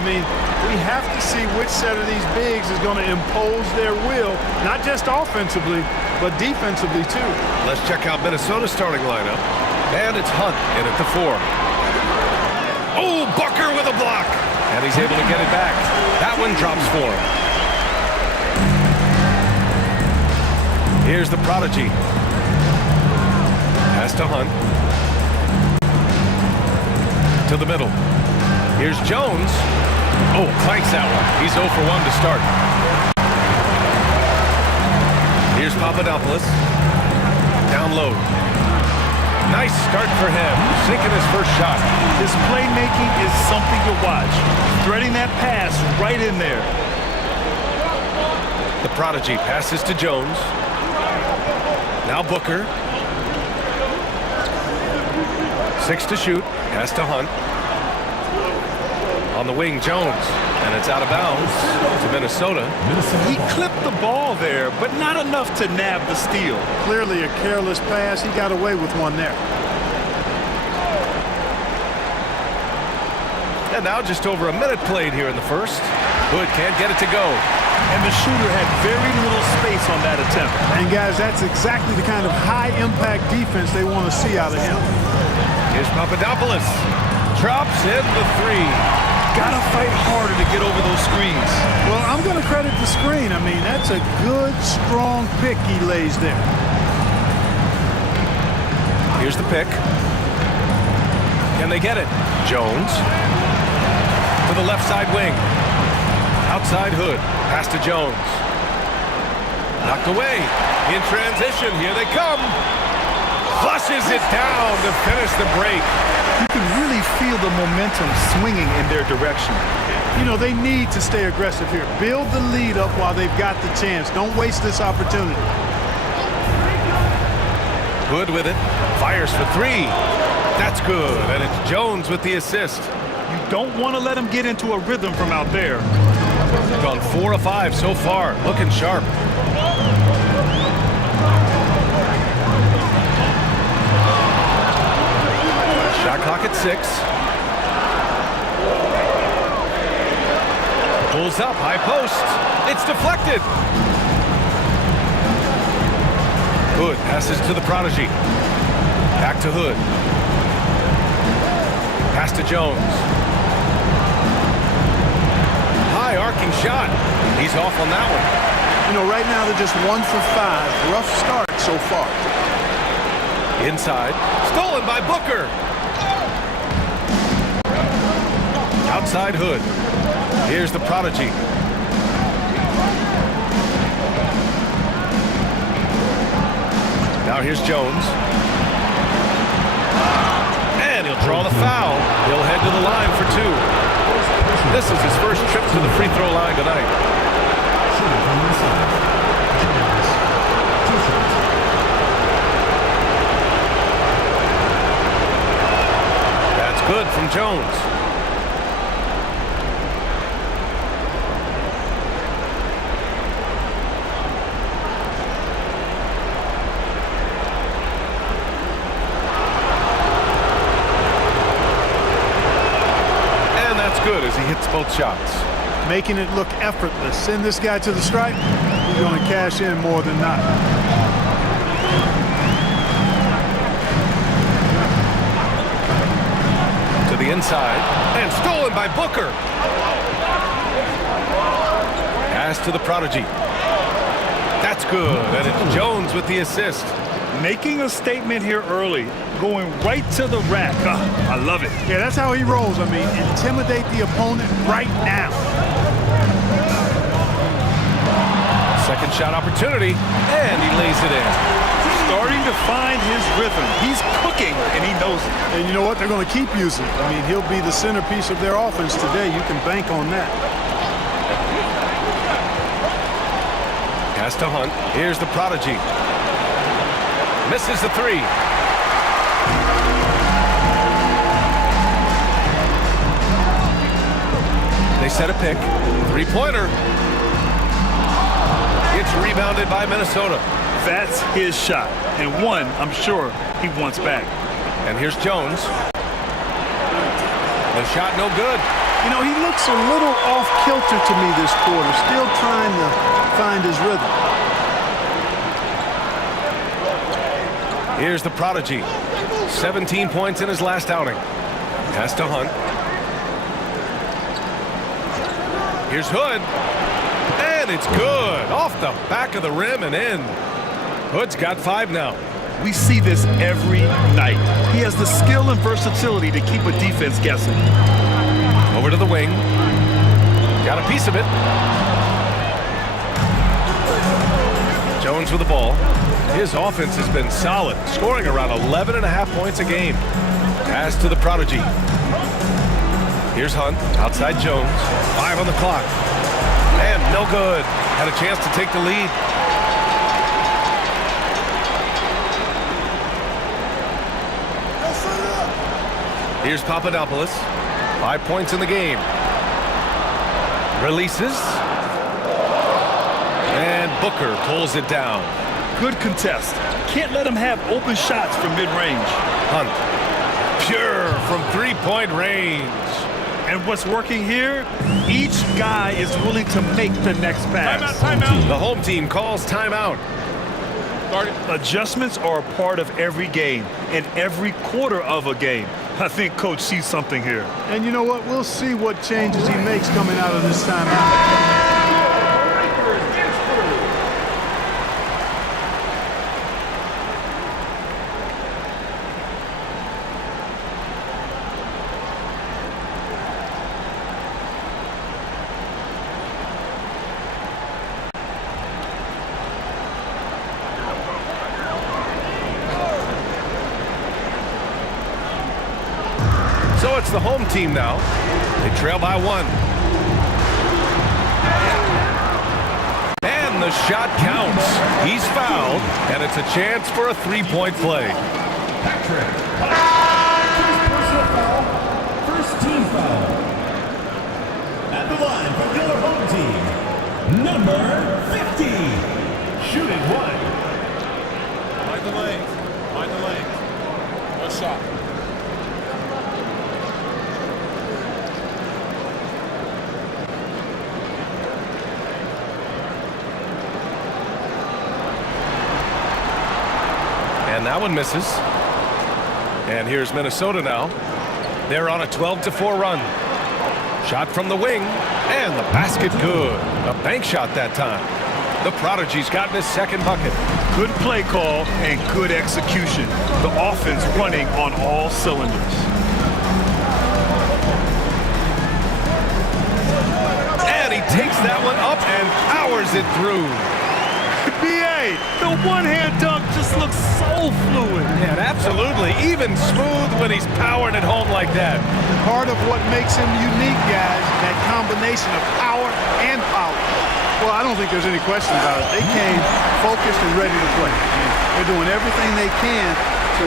I mean, we have to see which set of these bigs is going to impose their will, not just offensively, but defensively too. Let's check out Minnesota's starting lineup. And it's Hunt in at the 4. Oh, Bucker with a block. And he's able to get it back. That one drops for him. Here's the prodigy. Pass to Hunt. To the middle. Here's Jones. Oh, clanks that one. He's 0 for 1 to start. Here's Papadopoulos. Down low. Nice start for him. Sinking his first shot. His playmaking is something to watch. Threading that pass right in there. The prodigy passes to Jones. Now Booker. 6 to shoot. Pass to Hunt. On the wing, Jones. And it's out of bounds to Minnesota. He clipped the ball there, but not enough to nab the steal. Clearly a careless pass. He got away with one there. And now just over a minute played here in the first. Hood can't get it to go. And the shooter had very little space on that attempt. And guys, that's exactly the kind of high-impact defense they want to see out of him. Here's Papadopoulos. Drops in the 3. Gotta fight harder to get over those screens. Well, I'm going to credit the screen. I mean, that's a good, strong pick he lays there. Here's the pick. Can they get it? Jones. To the left side wing. Outside Hood. Pass to Jones. Knocked away. In transition. Here they come. Flushes it down to finish the break. You can really feel the momentum swinging in their direction. You know, they need to stay aggressive here. Build the lead up while they've got the chance. Don't waste this opportunity. Hood with it. Fires for 3. That's good. And it's Jones with the assist. You don't want to let him get into a rhythm from out there. Gone 4 of 5 so far. Looking sharp. Shot clock at 6. Pulls up, high post. It's deflected. Hood passes to the prodigy. Back to Hood. Pass to Jones. High arcing shot. He's off on that one. You know, right now they're just 1 for 5. Rough start so far. Inside. Stolen by Booker. Outside Hood. Here's the prodigy. Now here's Jones. And he'll draw the foul. He'll head to the line for 2. This is his first trip to the free throw line tonight. That's good from Jones. Good as he hits both shots. Making it look effortless. Send this guy to the stripe. He's going to cash in more than not. To the inside. And stolen by Booker. Pass to the prodigy. That's good. And it's Jones with the assist. Making a statement here early. Going right to the rack. I love it. Yeah, that's how he rolls. I mean, intimidate the opponent right now. Second shot opportunity, and he lays it in. Starting to find his rhythm. He's cooking, and he knows it. And you know what? They're going to keep using it. I mean, he'll be the centerpiece of their offense today. You can bank on that. Pass to Hunt. Here's the prodigy. Misses the 3. They set a pick. 3-pointer. It's rebounded by Minnesota. That's his shot. And one, I'm sure, he wants back. And here's Jones. The shot no good. You know, he looks a little off-kilter to me this quarter, still trying to find his rhythm. Here's the prodigy. 17 points in his last outing. Pass to Hunt. Here's Hood. And it's good. Off the back of the rim and in. Hood's got 5 now. We see this every night. He has the skill and versatility to keep a defense guessing. Over to the wing. Got a piece of it. Jones with the ball. His offense has been solid, scoring around 11.5 points a game. Pass to the prodigy. Here's Hunt, outside Jones. 5 on the clock. And no good. Had a chance to take the lead. Here's Papadopoulos. 5 points in the game. Releases. And Booker pulls it down. Good contest. Can't let him have open shots from mid-range. Hunt. Pure from three-point range. And what's working here? Each guy is willing to make the next pass. Timeout. The home team calls timeout. Adjustments are a part of every game and every quarter of a game. I think Coach sees something here. And you know what? We'll see what changes he makes coming out of this timeout. So it's the home team now. They trail by 1. And the shot counts. He's fouled, and it's a chance for a three-point play. Patrick. First team foul. At the line for your home team, number 50. Shooting 1. Mind the lane. Mind the lane. One shot. And that one misses. And here's Minnesota now. They're on a 12-4 run. Shot from the wing, and the basket good. A bank shot that time. The prodigy's gotten his second bucket. Good play call and good execution. The offense running on all cylinders. And he takes that one up and powers it through. B.A., the one-hand dunk just looks so fluid. And absolutely, even smooth when he's powering it home like that. Part of what makes him unique, guys, that combination of power and power. Well, I don't think there's any question about it. They came focused and ready to play. They're doing everything they can to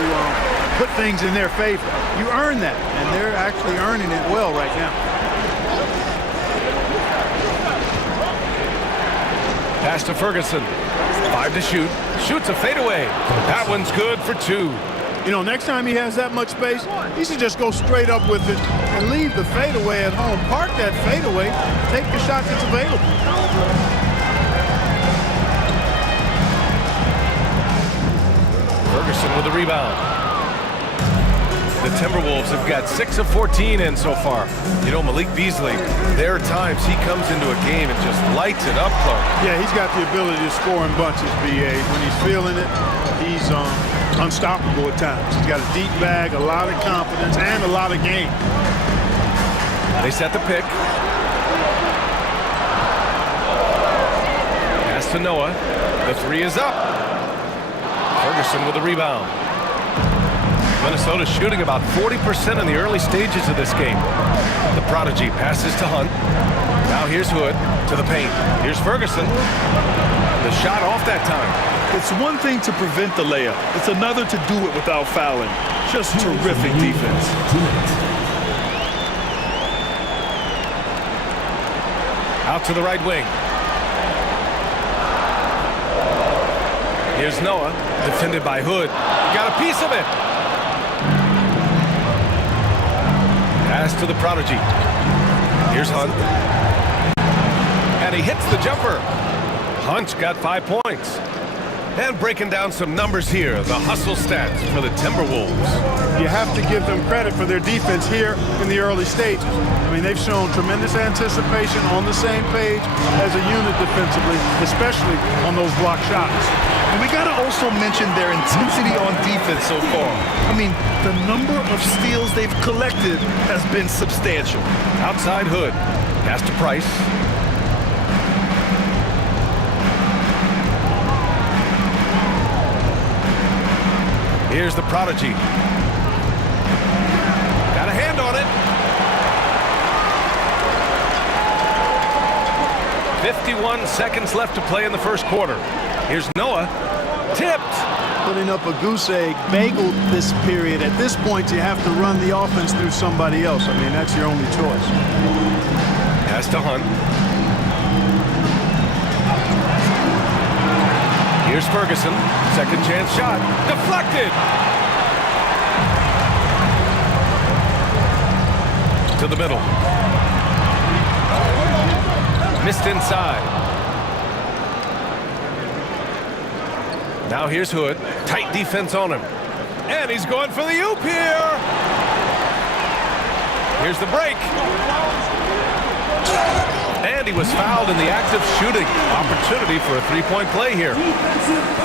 put things in their favor. You earn that, and they're actually earning it well right now. Pass to Ferguson. 5 to shoot. Shoots a fadeaway. That one's good for 2. You know, next time he has that much space, he should just go straight up with it and leave the fadeaway at home. Park that fadeaway. Take the shot that's available. Ferguson with the rebound. The Timberwolves have got 6 of 14 in so far. You know, Malik Beasley, there are times he comes into a game and just lights it up, Clark. Yeah, he's got the ability to score in bunches, B.A. When he's feeling it, he's unstoppable at times. He's got a deep bag, a lot of confidence, and a lot of game. They set the pick. Pass to Noah. The 3 is up. Ferguson with the rebound. Minnesota shooting about 40% in the early stages of this game. The prodigy passes to Hunt. Now here's Hood to the paint. Here's Ferguson. The shot off that time. It's one thing to prevent the layup. It's another to do it without fouling. Just terrific defense. Out to the right wing. Here's Noah, defended by Hood. Got a piece of it. Pass to the prodigy. Here's Hunt. And he hits the jumper. Hunt's got 5 points. And breaking down some numbers here, the hustle stats for the Timberwolves. You have to give them credit for their defense here in the early stages. I mean, they've shown tremendous anticipation, on the same page as a unit defensively, especially on those block shots. And we got to also mention their intensity on defense so far. I mean, the number of steals they've collected has been substantial. Outside Hood. Pass to Price. Here's the prodigy. Got a hand on it. 51 seconds left to play in the first quarter. Here's Noah. Tipped. Putting up a goose egg, bageled this period. At this point, you have to run the offense through somebody else. I mean, that's your only choice. Pass to Hunt. Here's Ferguson. Second chance shot. Deflected. To the middle. Missed inside. Now here's Hood. Tight defense on him. And he's going for the oop here. Here's the break. And he was fouled in the act of shooting. Opportunity for a three-point play here.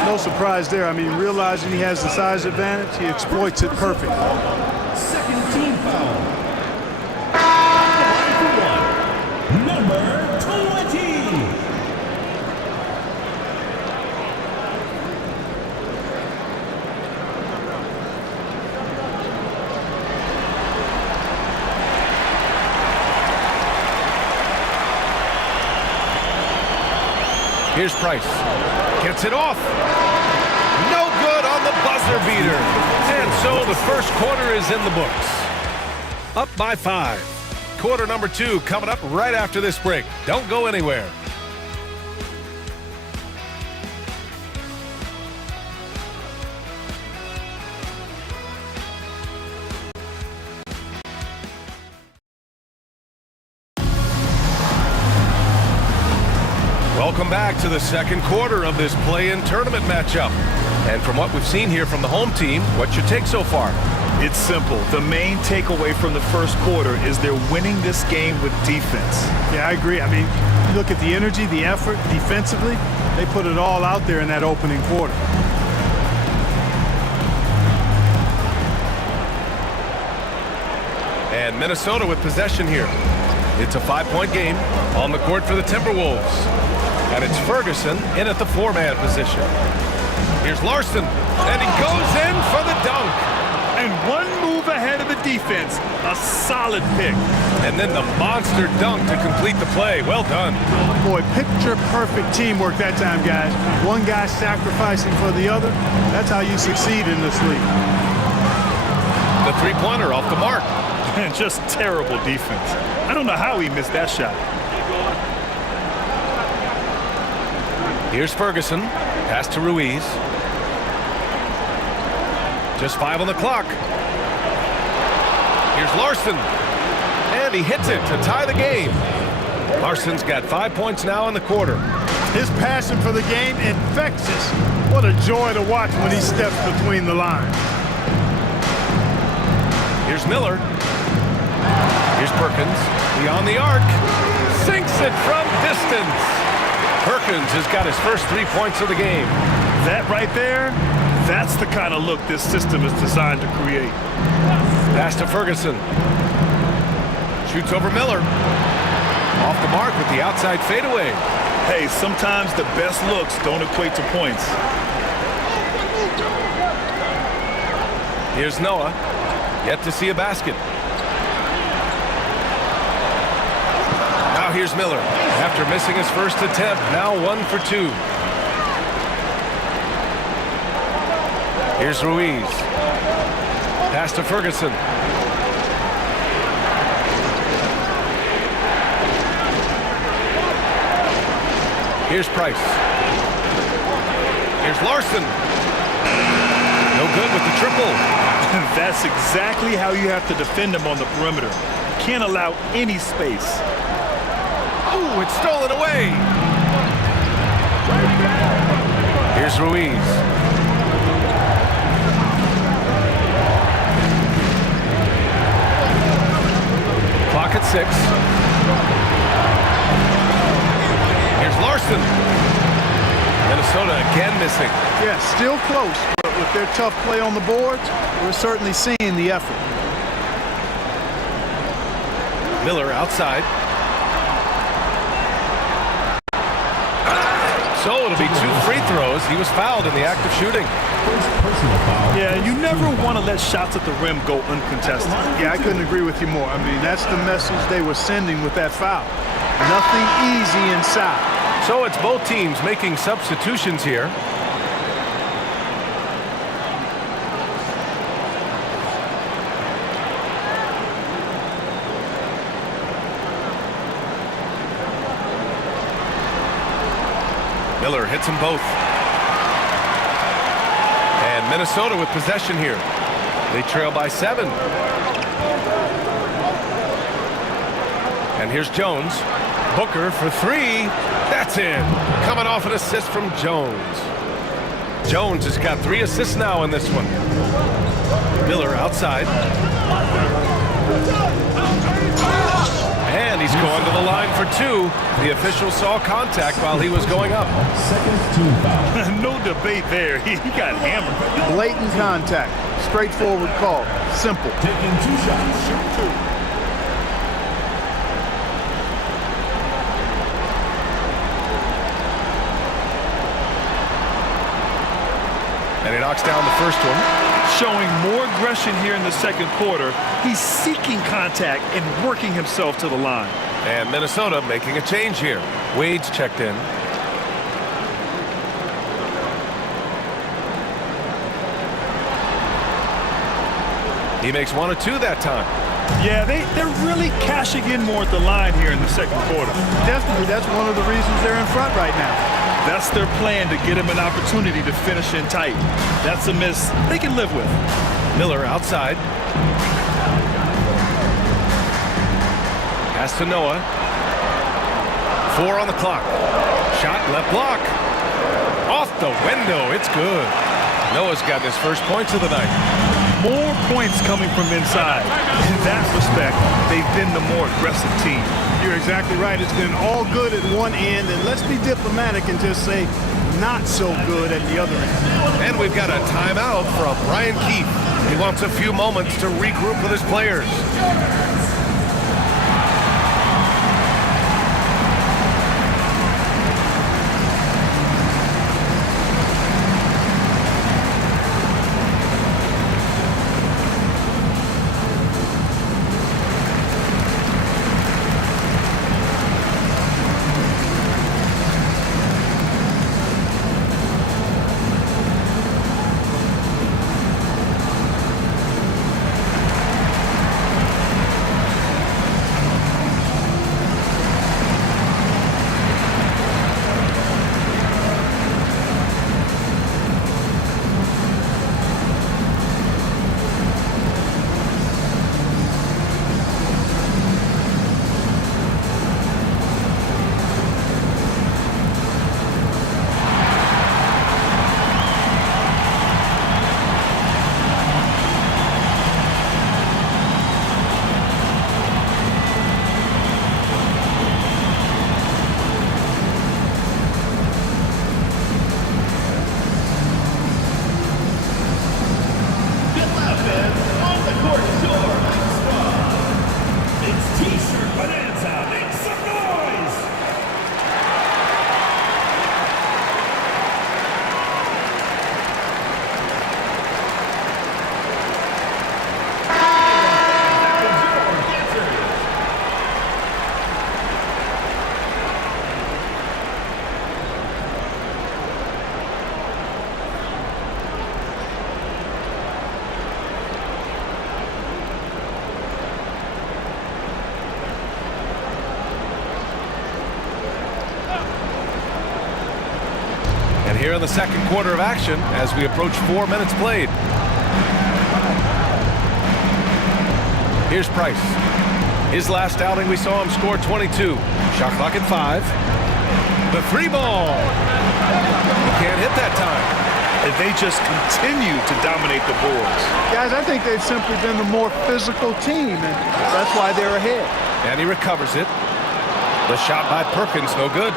No surprise there. I mean, realizing he has the size advantage, he exploits it perfectly. Second team foul. Number 20. Here's Price. Gets it off. No good on the buzzer beater. And so the first quarter is in the books. Up by 5. Quarter number 2 coming up right after this break. Don't go anywhere. Welcome back to the second quarter of this play-in tournament matchup. And from what we've seen here from the home team, what's your take so far? It's simple. The main takeaway from the first quarter is they're winning this game with defense. Yeah, I agree. I mean, look at the energy, the effort defensively. They put it all out there in that opening quarter. And Minnesota with possession here. It's a 5-point game on the court for the Timberwolves. And it's Ferguson in at the 4-man position. Here's Larson, and he goes in for the dunk. And one move ahead of the defense. A solid pick. And then the monster dunk to complete the play. Well done. Boy, picture-perfect teamwork that time, guys. One guy sacrificing for the other. That's how you succeed in this league. The three-pointer off the mark. And just terrible defense. I don't know how he missed that shot. Here's Ferguson. Pass to Ruiz. Just 5 on the clock. Here's Larson. And he hits it to tie the game. Larson's got 5 points now in the quarter. His passion for the game infectious. What a joy to watch when he steps between the lines. Here's Miller. Here's Perkins. Beyond the arc. Sinks it from distance. Perkins has got his first 3 points of the game. That right there, that's the kind of look this system is designed to create. Pass to Ferguson. Shoots over Miller. Off the mark with the outside fadeaway. Hey, sometimes the best looks don't equate to points. Here's Noah. Yet to see a basket. Now here's Miller. After missing his first attempt, now 1 for 2. Here's Ruiz. Pass to Ferguson. Here's Price. Here's Larson. No good with the triple. That's exactly how you have to defend him on the perimeter. can't allow any space. Ooh, it's stolen away. Here's Ruiz. Clock at 6. Here's Larson. Minnesota again missing. Yeah, still close, but with their tough play on the boards, we're certainly seeing the effort. Miller outside. So it'll be 2 free throws. He was fouled in the act of shooting. First personal foul. Yeah, you never want to let shots at the rim go uncontested. Yeah, I couldn't agree with you more. I mean, that's the message they were sending with that foul. Nothing easy inside. So it's both teams making substitutions here. Miller hits them both. And Minnesota with possession here. They trail by 7. And here's Jones. Booker for 3. That's in. Coming off an assist from Jones. Jones has got 3 assists now in this one. Miller outside. And he's going to the line for 2. The official saw contact while he was going up. Second team foul. No debate there. He got hammered. Blatant contact. Straightforward call. Simple. Taking 2 shots. Shoot 2. And he knocks down the first one. Showing more aggression here in the second quarter. He's seeking contact and working himself to the line. And Minnesota making a change here. Wade's checked in. He makes 1 of 2 that time. Yeah, they're really cashing in more at the line here in the second quarter. Definitely, that's one of the reasons they're in front right now. That's their plan, to get him an opportunity to finish in tight. That's a miss they can live with. Miller outside. Pass to Noah. 4 on the clock. Shot left block. Off the window. It's good. Noah's got his first points of the night. More points coming from inside. In that respect, they've been the more aggressive team. You're exactly right. It's been all good at one end, and let's be diplomatic and just say not so good at the other end. And we've got a timeout from Brian Keefe. He wants a few moments to regroup with his players. Here in the second quarter of action as we approach 4 minutes played. Here's Price. His last outing, we saw him score 22. Shot clock at 5. The 3 ball. He can't hit that time. And they just continue to dominate the boards. Guys, I think they've simply been the more physical team, and that's why they're ahead. And he recovers it. The shot by Perkins, no good.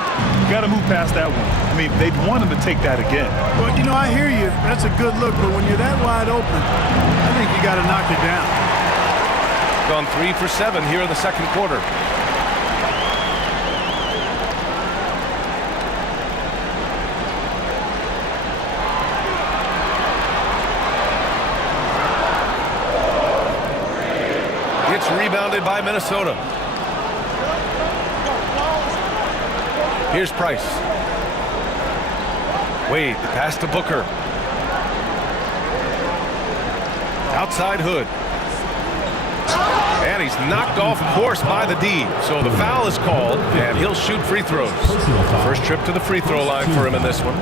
Got to move past that one. I mean, they'd want him to take that again. Well, you know, I hear you. That's a good look, but when you're that wide open, I think you got to knock it down. Gone 3 for 7 here in the second quarter. It's rebounded by Minnesota. Here's Price. Wade, pass to Booker. Outside Hood. And he's knocked off course by the D. So the foul is called, and he'll shoot free throws. First trip to the free throw line for him in this one.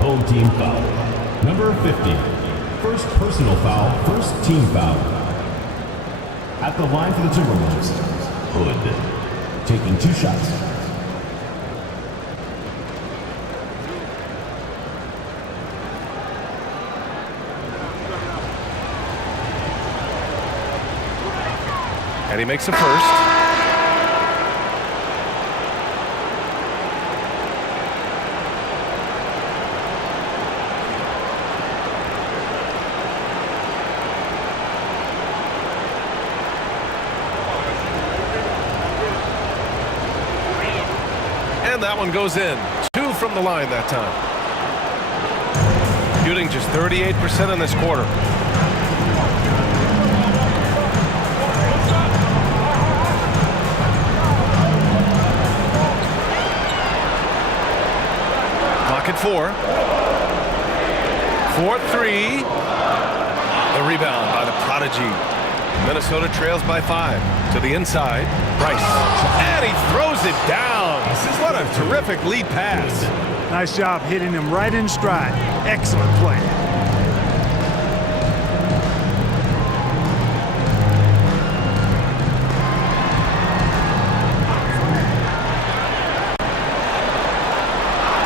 Home team foul. Number 50. First personal foul, first team foul. At the line for the Timberwolves, Hood, taking 2 shots. And he makes a first. And that one goes in. 2 from the line that time. Shooting just 38% in this quarter. Clock at 4. 4-3. The rebound by the Prodigy. Minnesota trails by 5. To the inside. Price. And he throws it down. What a terrific lead pass. Nice job hitting him right in stride. Excellent play.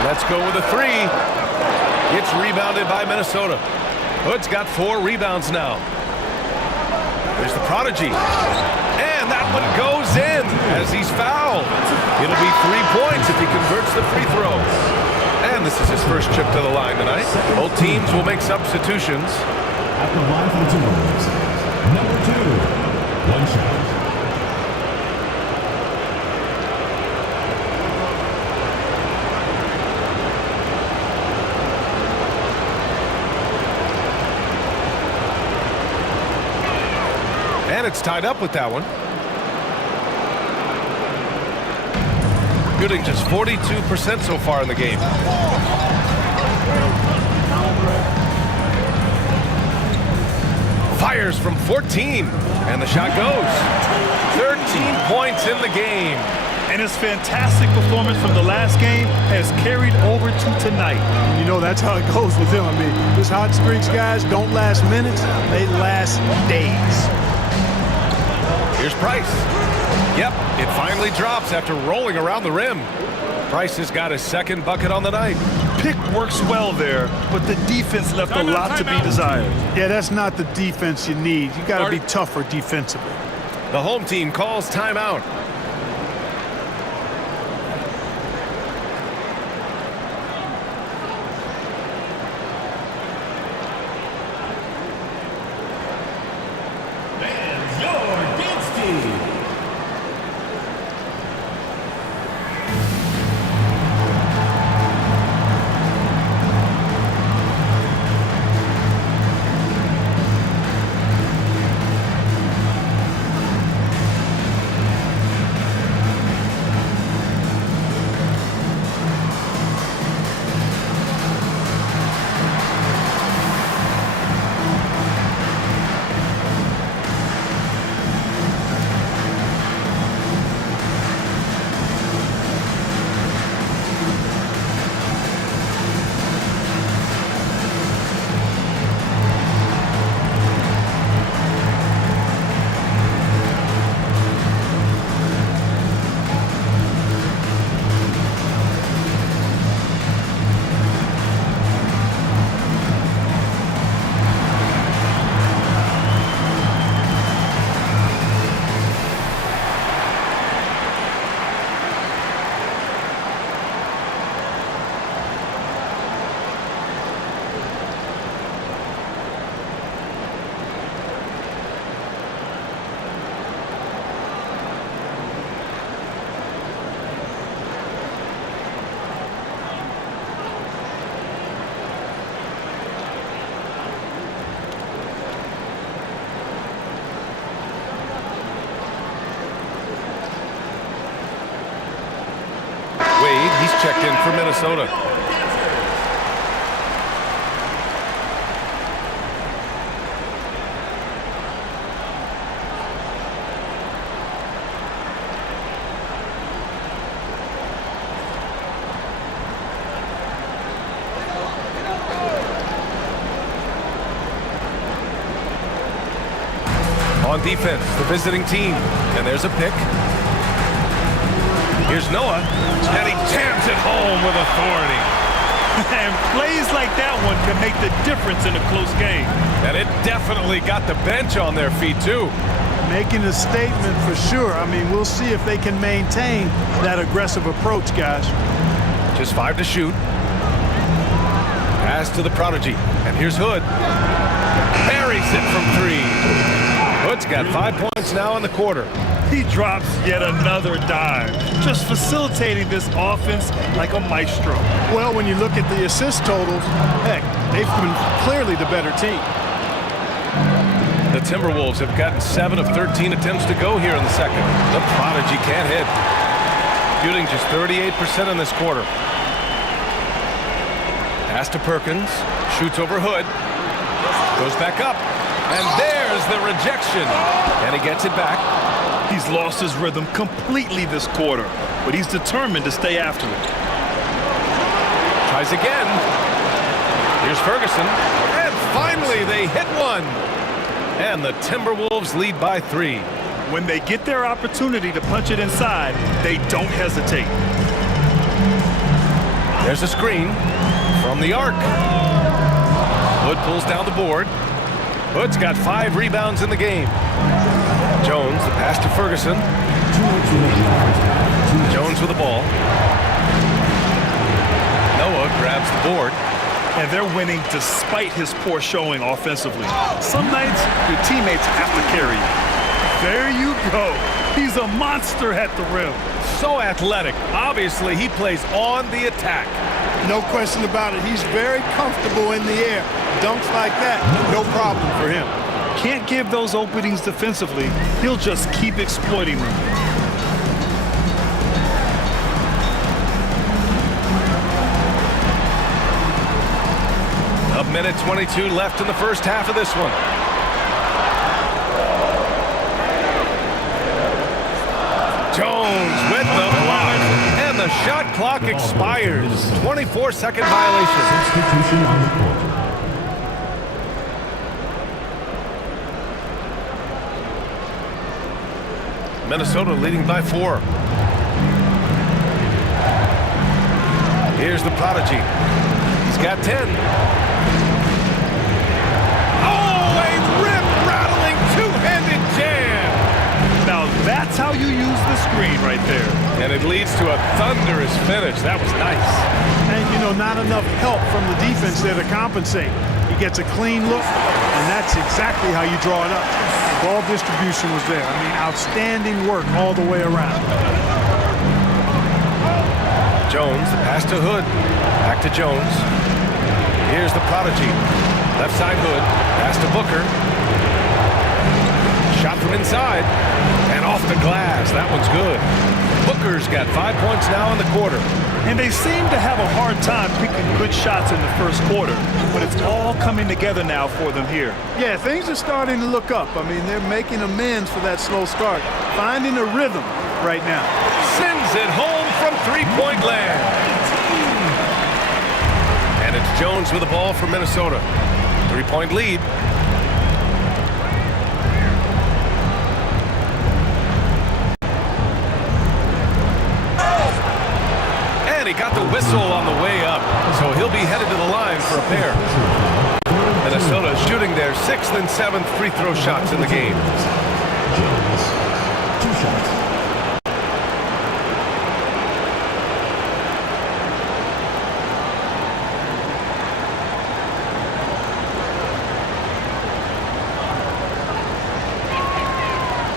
Let's go with a 3. It's rebounded by Minnesota. Hood's got 4 rebounds now. There's the Prodigy. And that one goes in as he's fouled. It'll be 3 points if he converts the free throw. And this is his first trip to the line tonight. Both teams will make substitutions. At the line for the Timberwolves, number 2, 1 shot. And it's tied up with that one. Shooting just 42% so far in the game. Fires from 14, and the shot goes. 13 points in the game. And his fantastic performance from the last game has carried over to tonight. You know, that's how it goes with him. I mean, these hot streaks, guys, don't last minutes. They last days. Here's Price. Yep, it finally drops after rolling around the rim. Price has got his second bucket on the night. Pick works well there, but the defense left a lot to be desired. Yeah, that's not the defense you need. You got to be tougher defensively. The home team calls timeout. checked in for Minnesota. On defense, the visiting team. And there's a pick. Here's Noah, and he jams it home with authority. And plays like that one can make the difference in a close game. And it definitely got the bench on their feet, too. Making a statement for sure. I mean, we'll see if they can maintain that aggressive approach, guys. Just 5 to shoot. Pass to the prodigy. And here's Hood. Buries it from 3. Hood's got 5 points now in the quarter. He drops yet another dime, just facilitating this offense like a maestro. Well, when you look at the assist totals, heck, they've been clearly the better team. The Timberwolves have gotten 7 of 13 attempts to go here in the second. The prodigy can't hit. Shooting just 38% in this quarter. Pass to Perkins. Shoots over Hood. Goes back up. And there's the rejection. And he gets it back. He's lost his rhythm completely this quarter, but he's determined to stay after it. Tries again. Here's Ferguson. And finally they hit one. And the Timberwolves lead by 3. When they get their opportunity to punch it inside, they don't hesitate. There's a screen from the arc. Hood pulls down the board. Hood's got 5 rebounds in the game. Jones, the pass to Ferguson. Jones with the ball. Noah grabs the board. And they're winning despite his poor showing offensively. Some nights, your teammates have to carry you. There you go. He's a monster at the rim. So athletic. Obviously, he plays on the attack. No question about it. He's very comfortable in the air. Dunks like that, no problem for him. Can't give those openings defensively. He'll just keep exploiting them. A minute 22 left in the first half of this one. Jones with the block. And the shot clock expires. 24-second violation. Substitution on the court. Minnesota leading by 4. Here's the prodigy. He's got 10. Oh, a rip-rattling two-handed jam. Now that's how you use the screen right there. And it leads to a thunderous finish. That was nice. And, you know, not enough help from the defense there to compensate. He gets a clean look, and that's exactly how you draw it up. The ball distribution was there. I mean, outstanding work all the way around. Jones, the pass to Hood. Back to Jones. Here's the prodigy. Left side Hood. Pass to Booker. Shot from inside. And off the glass. That one's good. Booker's got 5 points now in the quarter. And they seem to have a hard time picking good shots in the first quarter, but it's all coming together now for them here. Yeah, things are starting to look up. I mean, they're making amends for that slow start. Finding a rhythm right now. Sends it home from three-point land. And it's Jones with the ball for Minnesota. 3-point lead. And he got the whistle on the way up, so he'll be headed to the line for a pair. Minnesota shooting their 6th and 7th free throw shots in the game. Jones, 2 shots.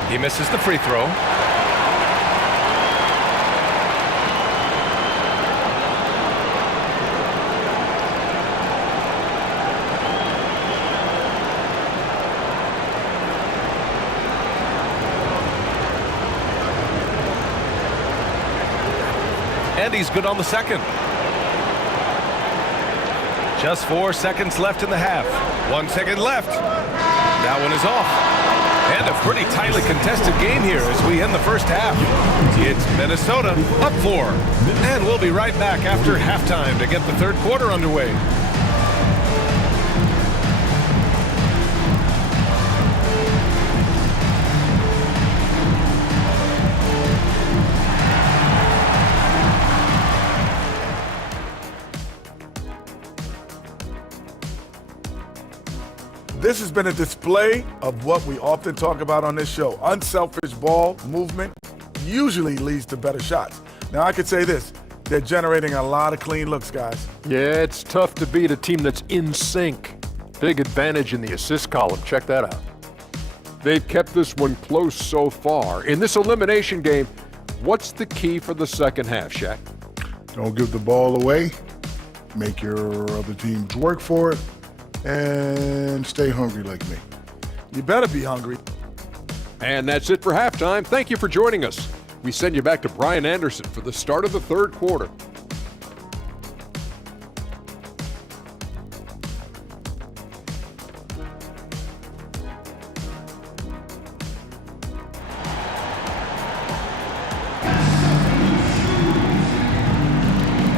He misses the free throw. And he's good on the second. Just 4 seconds left in the half. 1 second left. That one is off. And a pretty tightly contested game here as we end the first half. It's Minnesota up 4. And we'll be right back after halftime to get the third quarter underway. This has been a display of what we often talk about on this show. Unselfish ball movement usually leads to better shots. Now, I could say this. They're generating a lot of clean looks, guys. Yeah, it's tough to beat a team that's in sync. Big advantage in the assist column. Check that out. They've kept this one close so far. In this elimination game, what's the key for the second half, Shaq? Don't give the ball away. Make your other teams work for it. And stay hungry like me. You better be hungry. And that's it for halftime. Thank you for joining us. We send you back to Brian Anderson for the start of the third quarter.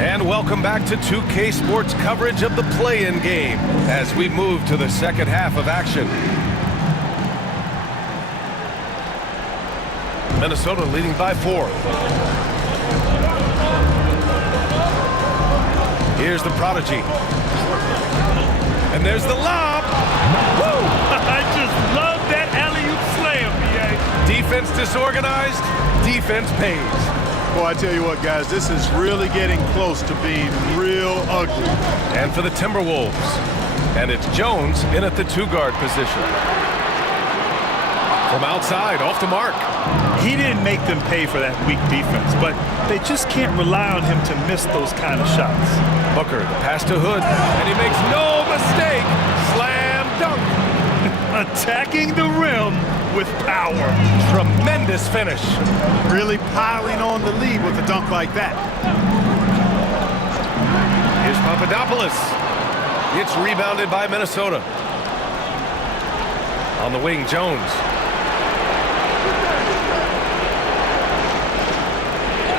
And welcome back to 2K Sports coverage of the play-in game as we move to the second half of action. Minnesota leading by 4. Here's the prodigy. And there's the lob. Woo! I just love that alley-oop slam, BA. Defense disorganized, defense pays. Boy, I tell you what, guys, this is really getting close to being real ugly. And for the Timberwolves. And it's Jones in at the 2-guard position. From outside, off the mark. He didn't make them pay for that weak defense, but they just can't rely on him to miss those kind of shots. Booker, the pass to Hood, and he makes no mistake. Slam dunk. Attacking the rim with power. Tremendous finish. Really piling on the lead with a dunk like that. Here's Papadopoulos. It's rebounded by Minnesota. On the wing, Jones.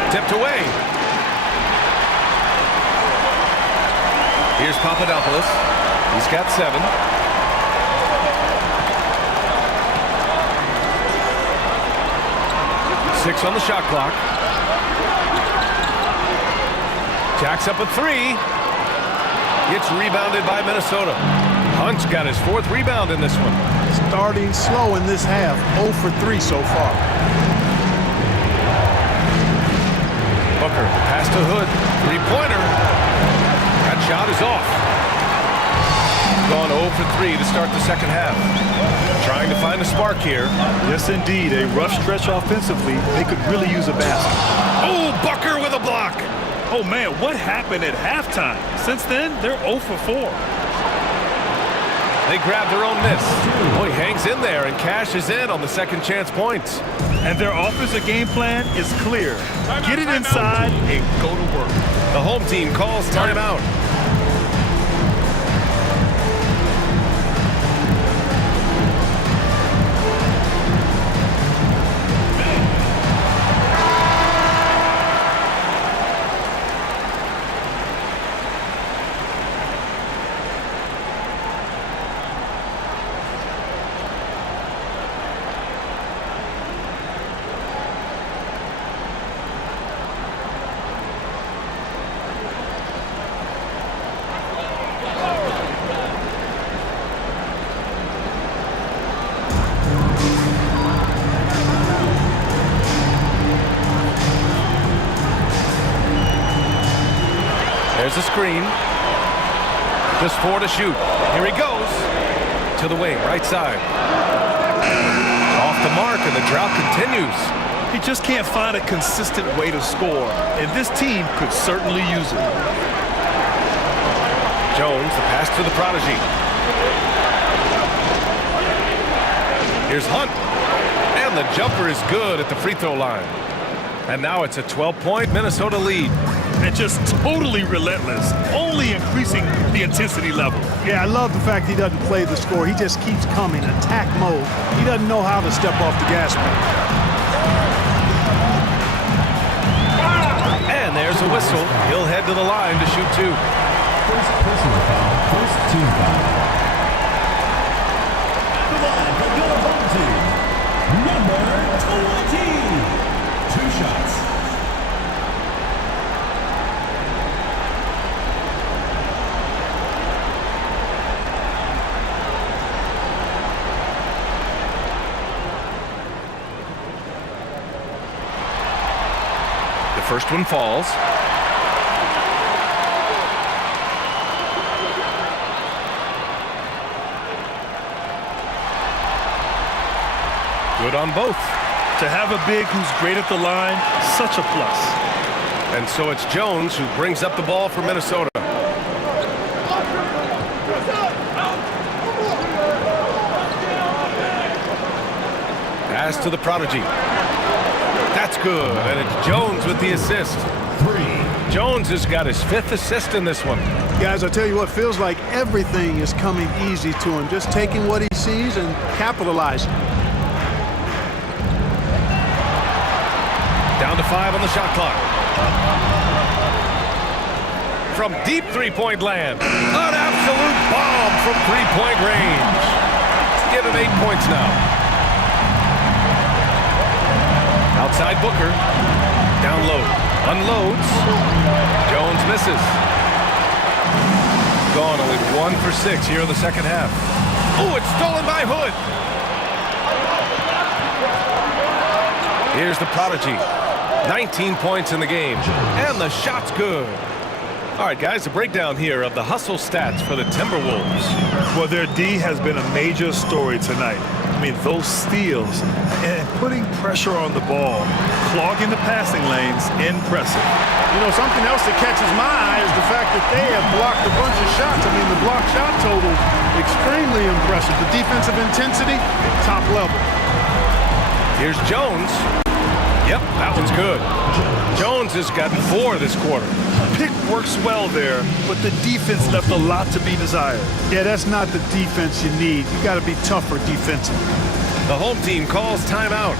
Tipped away. Here's Papadopoulos. He's got 7. Six on the shot clock. Jacks up a 3. It's rebounded by Minnesota. Hunt's got his 4th rebound in this one. Starting slow in this half. 0 for 3 so far. Booker, pass to Hood. 3-pointer. That shot is off. Gone 0 for 3 to start the second half. Trying to find a spark here. Yes, indeed. A rough stretch offensively. They could really use a basket. Oh, Booker with a block. Oh, man, what happened at halftime? Since then, they're 0 for 4. They grab their own miss. Oh, he hangs in there and cashes in on the second chance points. And their offensive game plan is clear. Get it inside and go to work. The home team calls timeout. There's a screen. Just 4 to shoot. Here he goes. To the wing, right side. Off the mark, and the drought continues. He just can't find a consistent way to score, and this team could certainly use it. Jones, the pass to the prodigy. Here's Hunt. And the jumper is good at the free throw line. And now it's a 12-point Minnesota lead. And just totally relentless, only increasing the intensity level. Yeah, I love the fact he doesn't play the score. He just keeps coming, attack mode. He doesn't know how to step off the gas pedal. And there's a whistle. He'll head to the line to shoot 2. First personal foul, first team foul. The line for your home team, number 20. 2 shots. The first one falls. Good on both. To have a big who's great at the line, such a plus. And so it's Jones who brings up the ball for Minnesota. Pass to the prodigy. That's good, and it's Jones with the assist. 3. Jones has got his 5th assist in this one. Guys, I tell you what, feels like everything is coming easy to him. Just taking what he sees and capitalizing. Down to 5 on the shot clock. From deep three-point land. An absolute bomb from three-point range. Give him 8 points now. Outside Booker. Down low. Unloads. Jones misses. Gone only 1 for 6 here in the second half. Oh, it's stolen by Hood. Here's the prodigy. 19 points in the game. And the shot's good. All right, guys, a breakdown here of the hustle stats for the Timberwolves. Well, their D has been a major story tonight. I mean, those steals and putting pressure on the ball, clogging the passing lanes, impressive. You know, something else that catches my eye is the fact that they have blocked a bunch of shots. I mean, the block shot total, extremely impressive. The defensive intensity, top level. Here's Jones. Yep, that one's good. Jones has got 4 this quarter. Pick works well there, but the defense left a lot to be desired. Yeah, that's not the defense you need. You got to be tougher defensively. The home team calls timeout.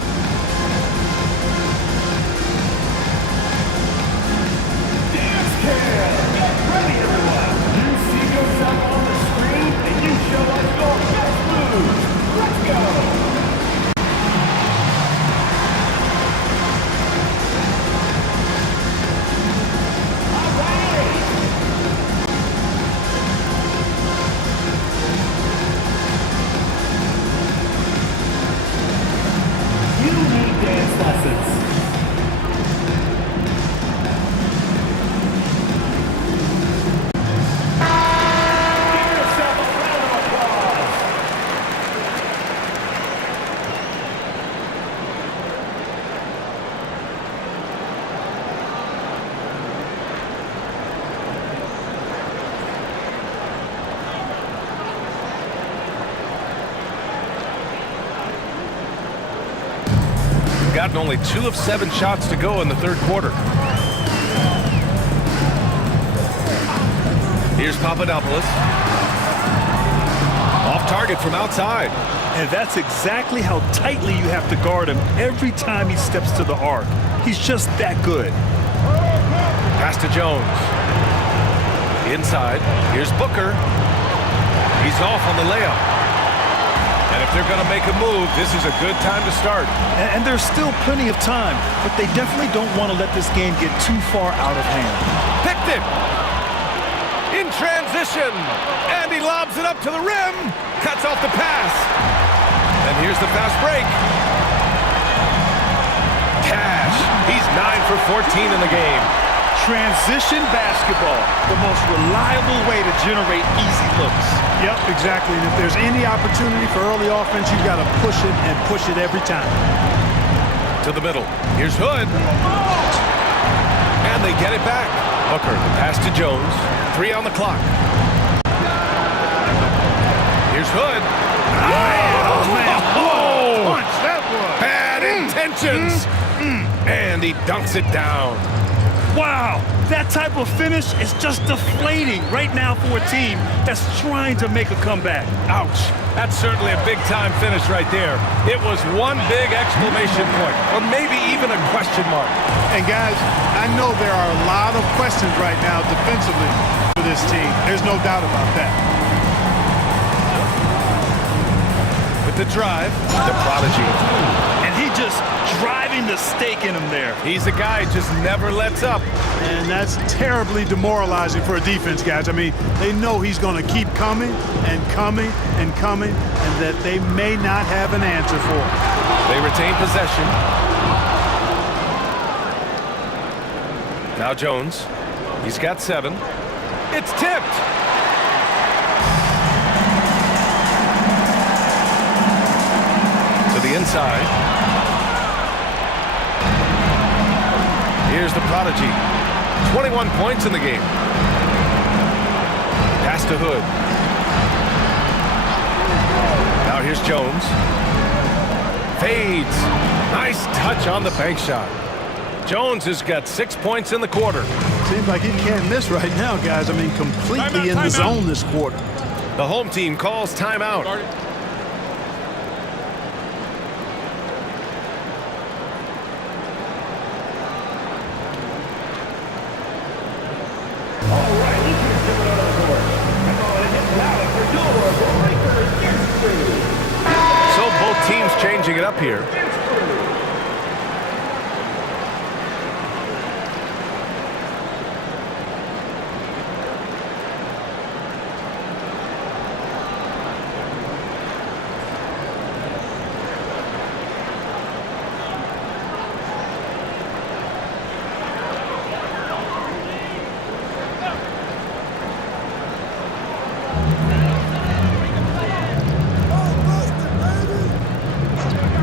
Ready, everyone. You see yourself on the screen, and you show us your best moves. Let's go. You need dance lessons. Give yourself a round of applause. Gotten only 2 of 7 shots to go in the third quarter. Here's Papadopoulos. Off target from outside. And that's exactly how tightly you have to guard him every time he steps to the arc. He's just that good. Pass to Jones. Inside. Here's Booker. He's off on the layup. And if they're going to make a move, this is a good time to start. And there's still plenty of time, but they definitely don't want to let this game get too far out of hand. Picked it! In transition! And he lobs it up to the rim! Cuts off the pass! And here's the fast break. Cash! He's 9 for 14 in the game. Transition basketball, the most reliable way to generate easy looks. Yep, exactly. And if there's any opportunity for early offense, you've got to push it and push it every time. To the middle. Here's Hood. And they get it back. Booker, pass to Jones. 3 on the clock. Here's Hood. Oh, man. Oh! Punch, that was. Bad intentions. And he dunks it down. Wow, that type of finish is just deflating right now for a team that's trying to make a comeback. Ouch. That's certainly a big-time finish right there. It was one big exclamation point, or maybe even a question mark. And guys, I know there are a lot of questions right now defensively for this team. There's no doubt about that. With the drive, the prodigy. And he just driving the stake in him there. He's a guy who just never lets up. And that's terribly demoralizing for a defense, guys. I mean, they know he's going to keep coming and coming and coming, and that they may not have an answer for it. They retain possession. Now Jones. He's got 7. It's tipped. To the inside. Here's the prodigy. 21 points in the game. Pass to Hood. Now here's Jones. Fades. Nice touch on the bank shot. Jones has got 6 points in the quarter. Seems like he can't miss right now, guys. I mean, completely in the zone this quarter. The home team calls timeout. So both teams changing it up here.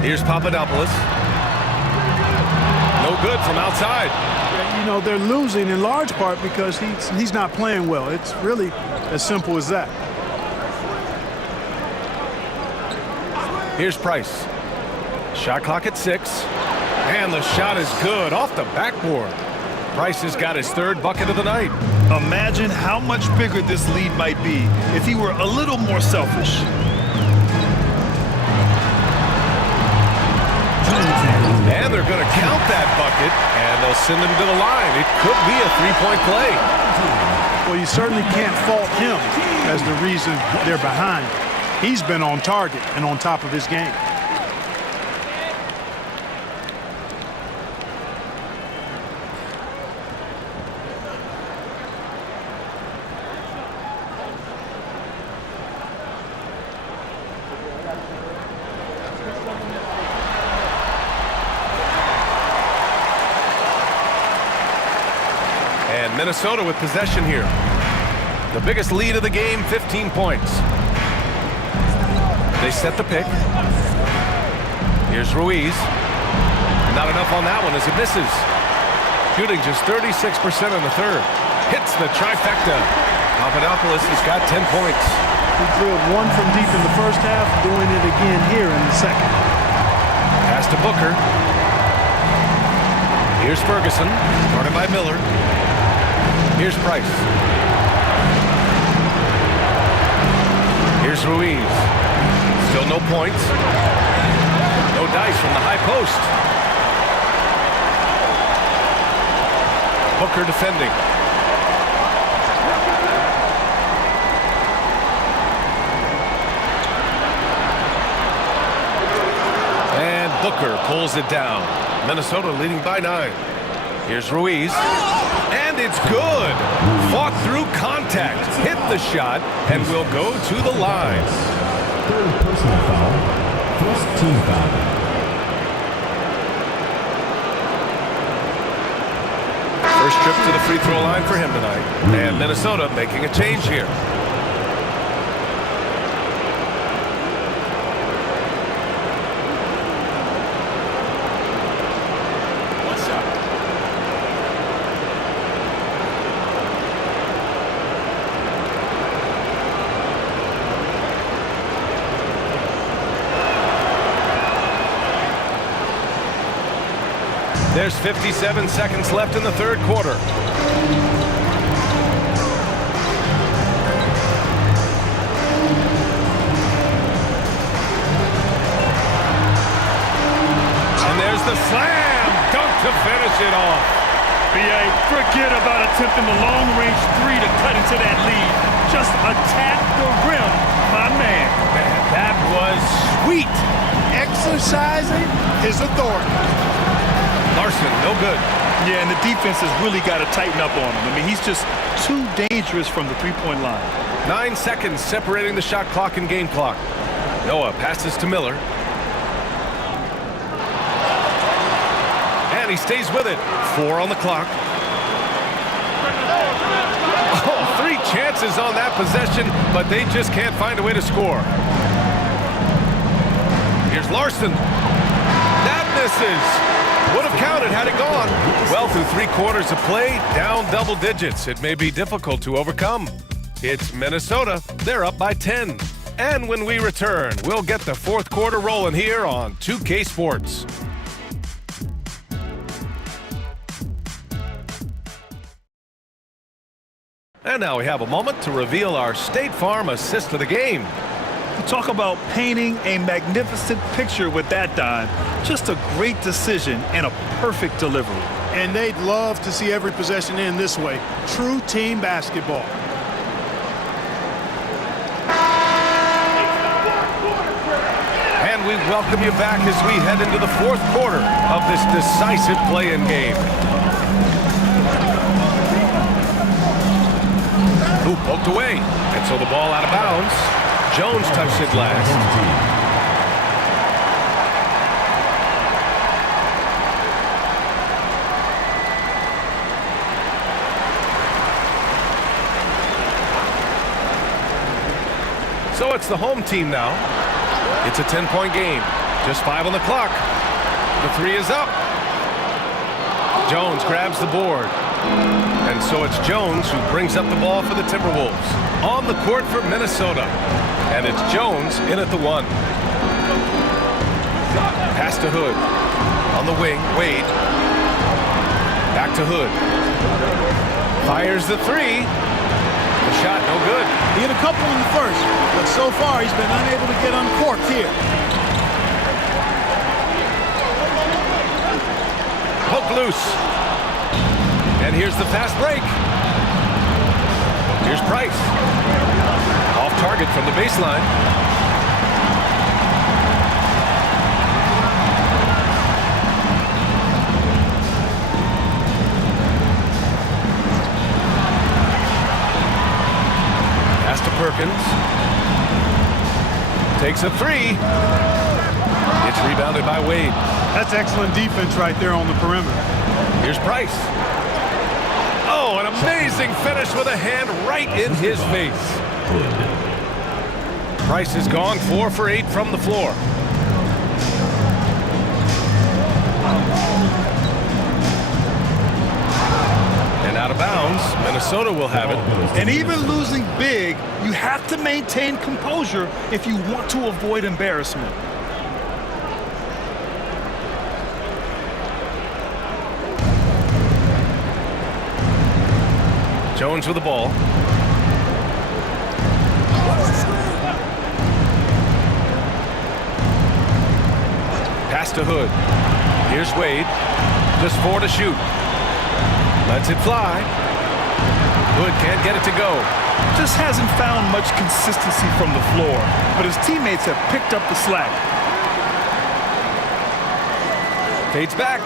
Here's Papadopoulos. No good from outside. You know, they're losing in large part because he's not playing well. It's really as simple as that. Here's Price. Shot clock at 6. And the shot is good off the backboard. Price has got his 3rd bucket of the night. Imagine how much bigger this lead might be if he were a little more selfish. And they're going to count that bucket, and they'll send him to the line. It could be a 3-point play. Well, you certainly can't fault him as the reason they're behind. He's been on target and on top of his game. Minnesota with possession here. The biggest lead of the game, 15 points. They set the pick. Here's Ruiz. Not enough on that one as it misses. Shooting just 36% in the 3rd. Hits the trifecta. Papadopoulos has got 10 points. He drilled 1 from deep in the first half, doing it again here in the second. Pass to Booker. Here's Ferguson, guarded by Miller. Here's Price. Here's Ruiz. Still no points. No dice from the high post. Booker defending. And Booker pulls it down. Minnesota leading by 9. Here's Ruiz. And it's good. Fought through contact. Hit the shot and will go to the line. 3rd personal foul. 1st team foul. First trip to the free throw line for him tonight. And Minnesota making a change here. There's 57 seconds left in the third quarter. And there's the slam dunk to finish it off. B.A., forget about attempting the long-range three to cut into that lead. Just attack the rim, my man. Man, that was sweet. Exercising his authority. Larson, no good. Yeah, and the defense has really got to tighten up on him. I mean, he's just too dangerous from the three-point line. 9 seconds separating the shot clock and game clock. Noah passes to Miller. And he stays with it. 4 on the clock. Oh, 3 chances on that possession, but they just can't find a way to score. Here's Larson. That misses. Would have counted had it gone. Well, through 3 quarters of play, down double digits. It may be difficult to overcome. It's Minnesota. They're up by 10. And when we return, we'll get the fourth quarter rolling here on 2K Sports. And now we have a moment to reveal our State Farm assist of the game. Talk about painting a magnificent picture with that dime. Just a great decision and a perfect delivery. And they'd love to see every possession end this way. True team basketball. And we welcome you back as we head into the fourth quarter of this decisive play-in game. Hoop poked away, and so the ball out of bounds. Jones touched it last. So it's the home team now. It's a 10-point game. Just 5 on the clock. The 3 is up. Jones grabs the board. And so it's Jones who brings up the ball for the Timberwolves. On the court for Minnesota. And it's Jones in at the 1. Pass to Hood. On the wing, Wade. Back to Hood. Fires the 3. The shot no good. He hit a couple in the first, but so far he's been unable to get uncorked here. Hook loose. And here's the fast break. Here's Price. Off target from the baseline. Pass to Perkins. Takes a 3. It's rebounded by Wade. That's excellent defense right there on the perimeter. Here's Price. Oh, an amazing finish with a hand right in his face. Price is gone 4 for 8 from the floor. And out of bounds, Minnesota will have it. And even losing big, you have to maintain composure if you want to avoid embarrassment. Jones with the ball. Pass to Hood. Here's Wade. Just 4 to shoot. Lets it fly. Hood can't get it to go. Just hasn't found much consistency from the floor, but his teammates have picked up the slack. Fades back,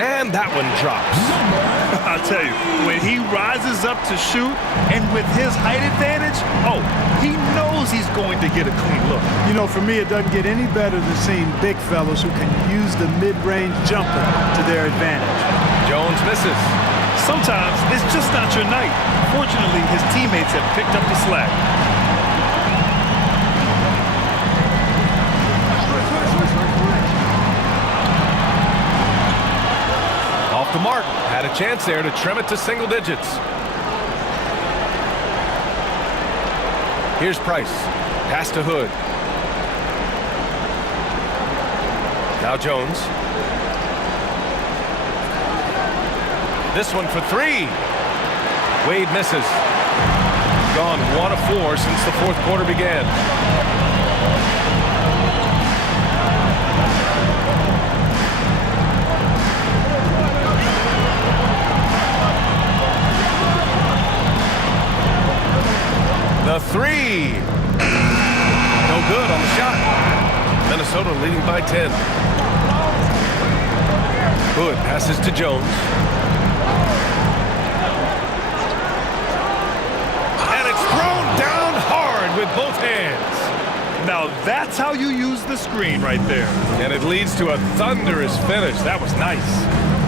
and that one drops. I'll tell you, when he rises up to shoot, and with his height advantage, oh, he knows he's going to get a clean look. You know, for me, it doesn't get any better than seeing big fellas who can use the mid-range jumper to their advantage. Jones misses. Sometimes it's just not your night. Fortunately, his teammates have picked up the slack. Off the mark. Had a chance there to trim it to single digits. Here's Price. Pass to Hood. Now Jones. This one for three. Wade misses. Gone 1 of 4 since the fourth quarter began. The three. No good on the shot. Minnesota leading by 10. Hood passes to Jones. And it's thrown down hard with both hands. Now that's how you use the screen right there. And it leads to a thunderous finish. That was nice.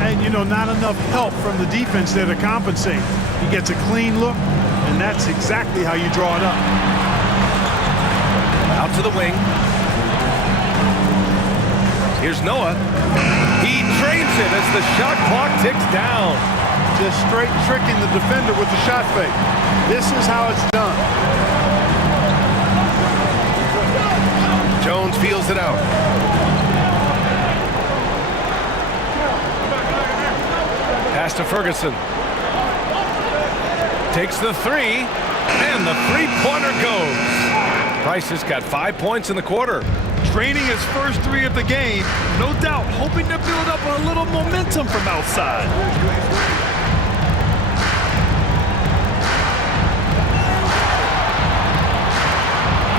And, you know, not enough help from the defense there to compensate. He gets a clean look, and that's exactly how you draw it up. Out to the wing. Here's Noah. He trains it as the shot clock ticks down. Just straight tricking the defender with the shot fake. This is how it's done. Jones feels it out. Pass to Ferguson. Takes the three, and the three-pointer goes. Price has got 5 points in the quarter. Draining his first three of the game, no doubt hoping to build up a little momentum from outside.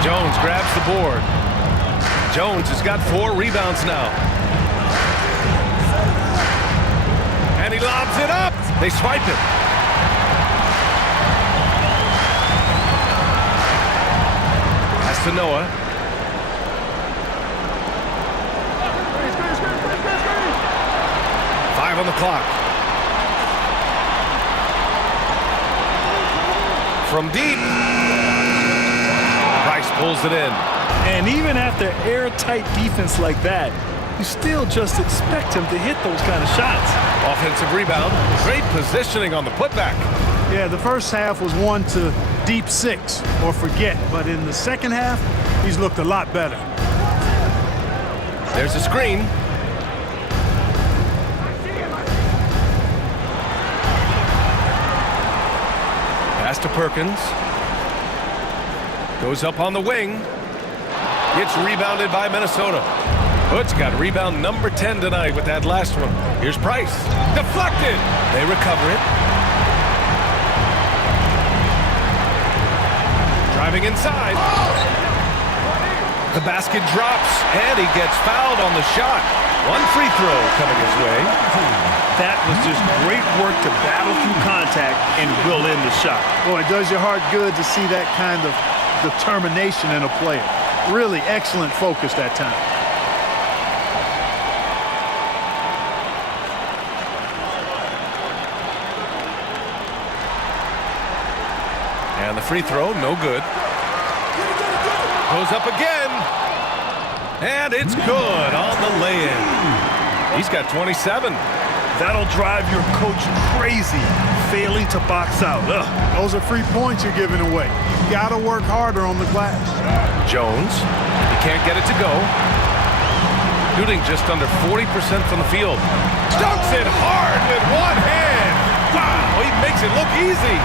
Jones grabs the board. Jones has got 4 rebounds now. And he lobs it up. They swipe it. Pass to Noah. On the clock. From deep. Price pulls it in. And even after airtight defense like that, you still just expect him to hit those kind of shots. Offensive rebound. Great positioning on the putback. Yeah, the first half was 1 to deep 6 or forget. But in the second half, he's looked a lot better. There's a screen. Pass to Perkins. Goes up on the wing. It's rebounded by Minnesota. Hood's got rebound number 10 tonight with that last one. Here's Price. Deflected. They recover it. Driving inside. The basket drops, and he gets fouled on the shot. One free throw coming his way. That was just great work to battle through contact and will in the shot. Boy, it does your heart good to see that kind of determination in a player. Really excellent focus that time. And the free throw, no good. Goes up again. And it's good on the lay-in. He's got 27. That'll drive your coach crazy, failing to box out. Ugh. Those are free points you're giving away. You got to work harder on the glass. Jones, he can't get it to go. Shooting just under 40% from the field. Dunks it hard with one hand. Wow, he makes it look easy.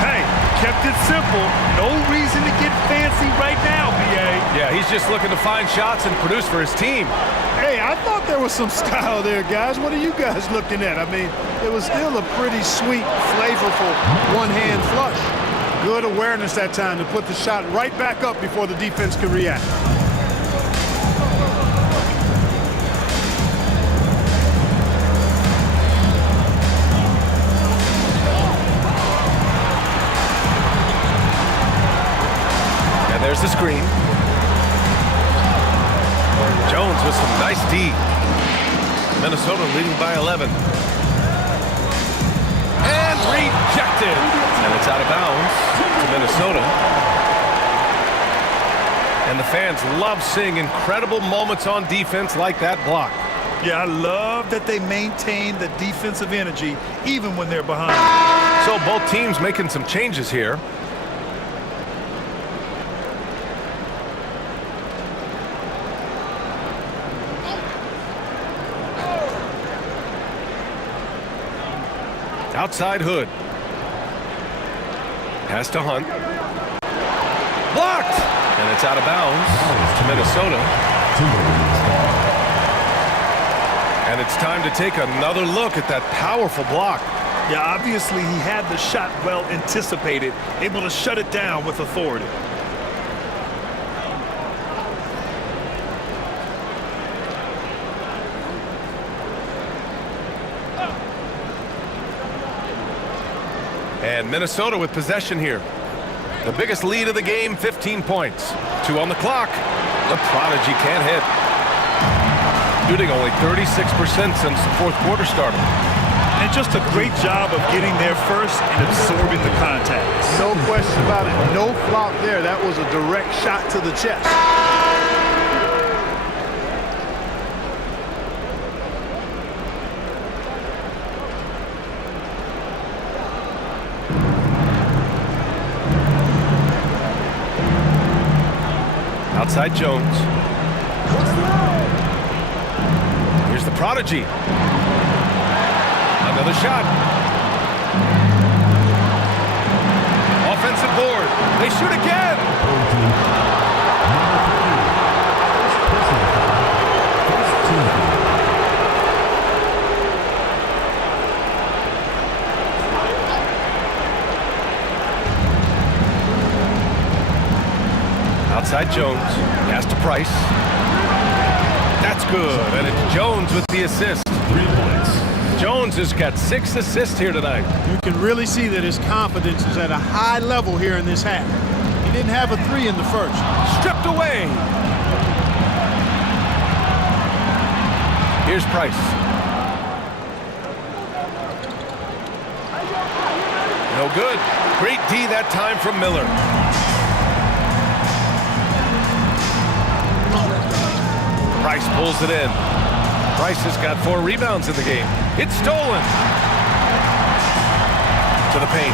Hey, kept it simple. No reason to get fancy right now, B.A. Yeah, he's just looking to find shots and produce for his team. Hey, I thought there was some style there, guys. What are you guys looking at? I mean, it was still a pretty sweet, flavorful one-hand flush. Good awareness that time to put the shot right back up before the defense could react. And there's the screen. Jones with some nice D. Minnesota leading by 11. And rejected. And it's out of bounds to Minnesota. And the fans love seeing incredible moments on defense like that block. Yeah, I love that they maintain the defensive energy even when they're behind. So both teams making some changes here. Outside Hood. Pass to Hunt. Blocked! And it's out of bounds to Minnesota. And it's time to take another look at that powerful block. Yeah, obviously he had the shot well anticipated, able to shut it down with authority. And Minnesota with possession here. The biggest lead of the game, 15 points. 2 on the clock. The Prodigy can't hit. Shooting only 36% since the fourth quarter started. And just a great job of getting there first and absorbing the contact. No question about it. No flop there. That was a direct shot to the chest. Outside Jones. Here's the Prodigy. Another shot. Offensive board. They shoot again. Outside Jones. Pass to Price. That's good. And it's Jones with the assist. 3 points. Jones has got 6 assists here tonight. You can really see that his confidence is at a high level here in this half. He didn't have a 3 in the first. Stripped away. Here's Price. No good. Great D that time from Miller. Price pulls it in. Price has got 4 rebounds in the game. It's stolen. To the paint.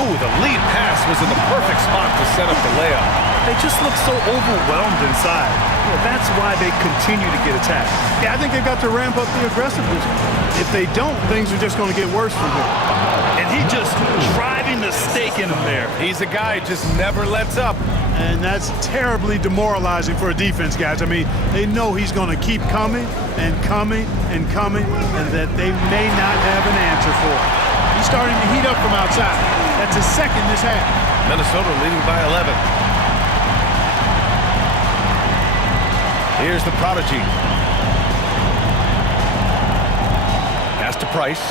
Ooh, the lead pass was in the perfect spot to set up the layup. They just look so overwhelmed inside. Well, that's why they continue to get attacked. Yeah, I think they've got to ramp up the aggressiveness. If they don't, things are just going to get worse from here. And he just driving the stake in them there. He's a guy who just never lets up. And that's terribly demoralizing for a defense, guys. I mean, they know he's going to keep coming and coming and coming, and that they may not have an answer for it. He's starting to heat up from outside. That's his second this half. Minnesota leading by 11. Here's the Prodigy. Pass to Price.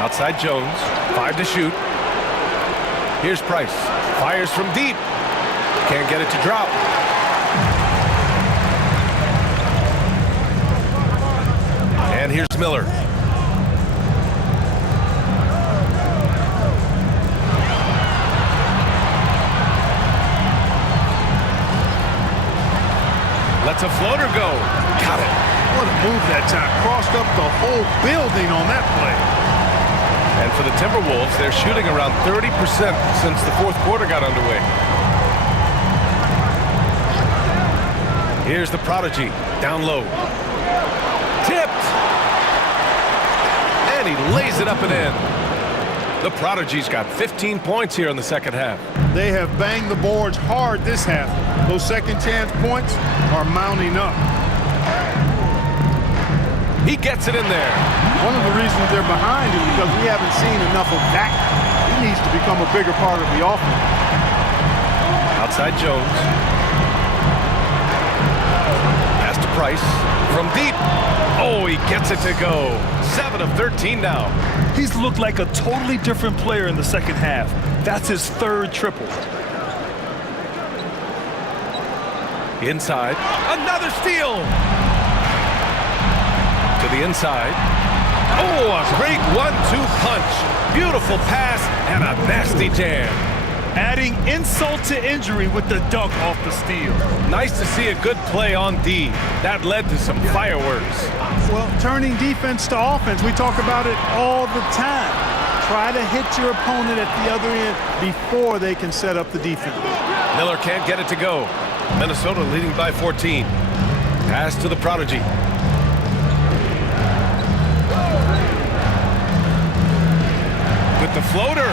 Outside Jones. 5 to shoot. Here's Price. Fires from deep. Can't get it to drop. And here's Miller. Lets a floater go. Got it. What a move that time. Crossed up the whole building on that play. And for the Timberwolves, they're shooting around 30% since the fourth quarter got underway. Here's the Prodigy, down low. Tipped! And he lays it up and in. The Prodigy's got 15 points here in the second half. They have banged the boards hard this half. Those second chance points are mounting up. He gets it in there. One of the reasons they're behind is because we haven't seen enough of that. He needs to become a bigger part of the offense. Outside Jones. Pass to Price. From deep. Oh, he gets it to go. 7 of 13 now. He's looked like a totally different player in the second half. That's his 3rd triple. Inside. Another steal. To the inside. Oh, a great 1-2 punch. Beautiful pass and a nasty jam. Adding insult to injury with the dunk off the steal. Nice to see a good play on D. That led to some fireworks. Well, turning defense to offense, we talk about it all the time. Try to hit your opponent at the other end before they can set up the defense. Miller can't get it to go. Minnesota leading by 14. Pass to the Prodigy. the floater.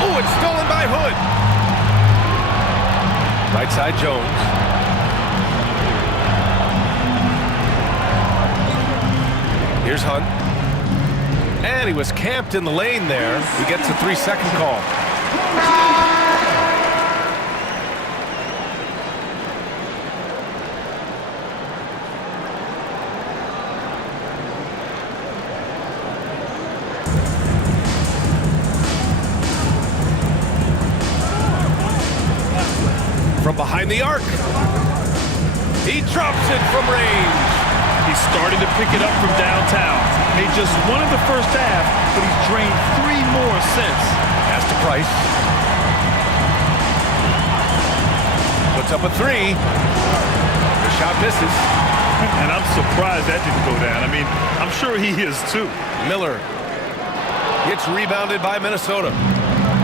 Oh, it's stolen by Hood. Right side Jones. Here's Hunt. And he was camped in the lane there. He gets a 3-second call. From behind the arc. He drops it from range. He's starting to pick it up from downtown. Made just one in the first half, but he's drained 3 more since. Pass to Price. Puts up a 3. The shot misses. And I'm surprised that didn't go down. I mean, I'm sure he is too. Miller gets rebounded by Minnesota.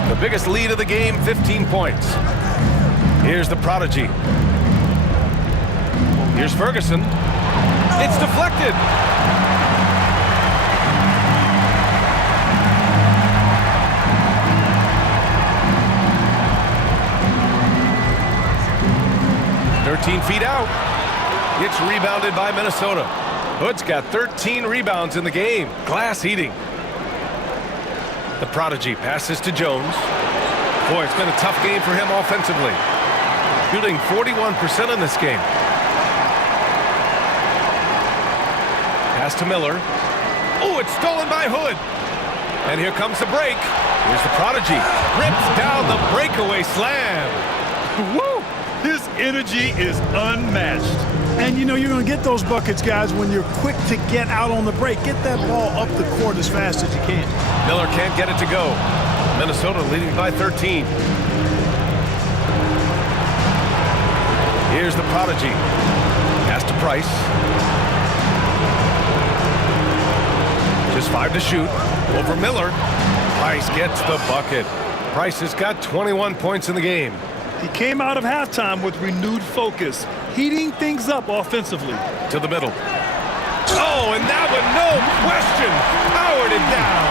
The biggest lead of the game, 15 points. Here's the prodigy. Here's Ferguson. It's deflected. Feet out. It's rebounded by Minnesota. Hood's got 13 rebounds in the game. Glass eating. The prodigy passes to Jones. Boy, it's been a tough game for him offensively. Shooting 41% in this game. Pass to Miller. Oh, it's stolen by Hood. And here comes the break. Here's the prodigy. Rips down the breakaway slam. Woo! His energy is unmatched. And you know you're going to get those buckets, guys, when you're quick to get out on the break. Get that ball up the court as fast as you can. Miller can't get it to go. Minnesota leading by 13. Here's the prodigy. Pass to Price. Just 5 to shoot. Over Miller. Price gets the bucket. Price has got 21 points in the game. He came out of halftime with renewed focus, heating things up offensively. To the middle. Oh, and that one, no question, powered it down.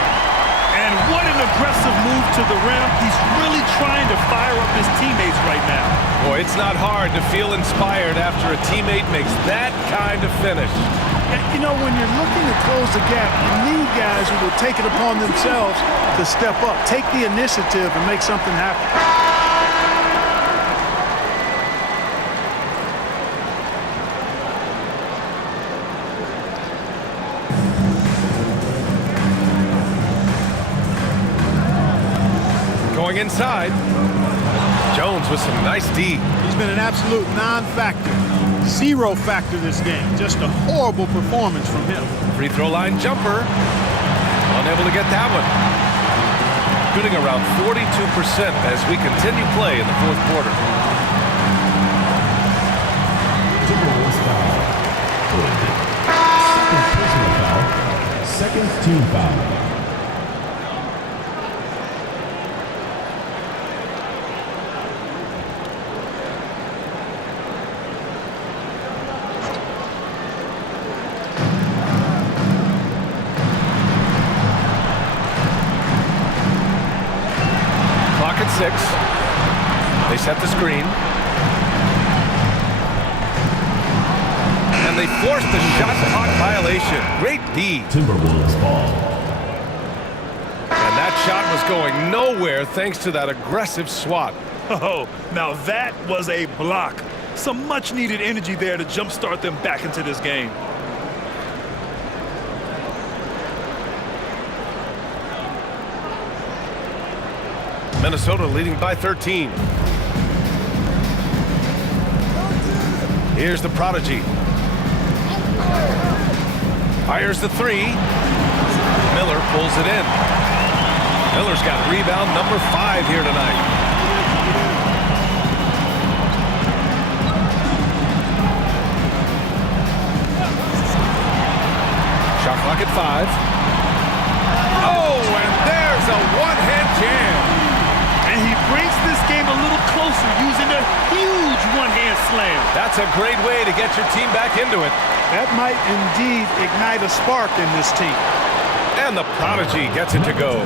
And what an aggressive move to the rim. He's really trying to fire up his teammates right now. Boy, it's not hard to feel inspired after a teammate makes that kind of finish. And, you know, when you're looking to close the gap, you need guys who will take it upon themselves to step up, take the initiative, and make something happen. Going inside. Jones with some nice D. He's been an absolute non-factor. 0 factor this game. Just a horrible performance from him. Free throw line jumper. Unable to get that one. Shooting around 42% as we continue play in the fourth quarter. Timberwolves foul. Hood. Second personal foul. Second team foul. At 6. They set the screen. And they forced the shot clock violation. Great D. Timberwolves ball. And that shot was going nowhere thanks to that aggressive swat. Oh, now that was a block. Some much needed energy there to jumpstart them back into this game. Minnesota leading by 13. Here's the prodigy. Fires the 3. Miller pulls it in. Miller's got rebound number 5 here tonight. Shot clock at 5. Oh, and there's a one-hand jam. And he brings this game a little closer closer using a huge one-hand slam. That's a great way to get your team back into it. That might indeed ignite a spark in this team. And the Prodigy gets it to go.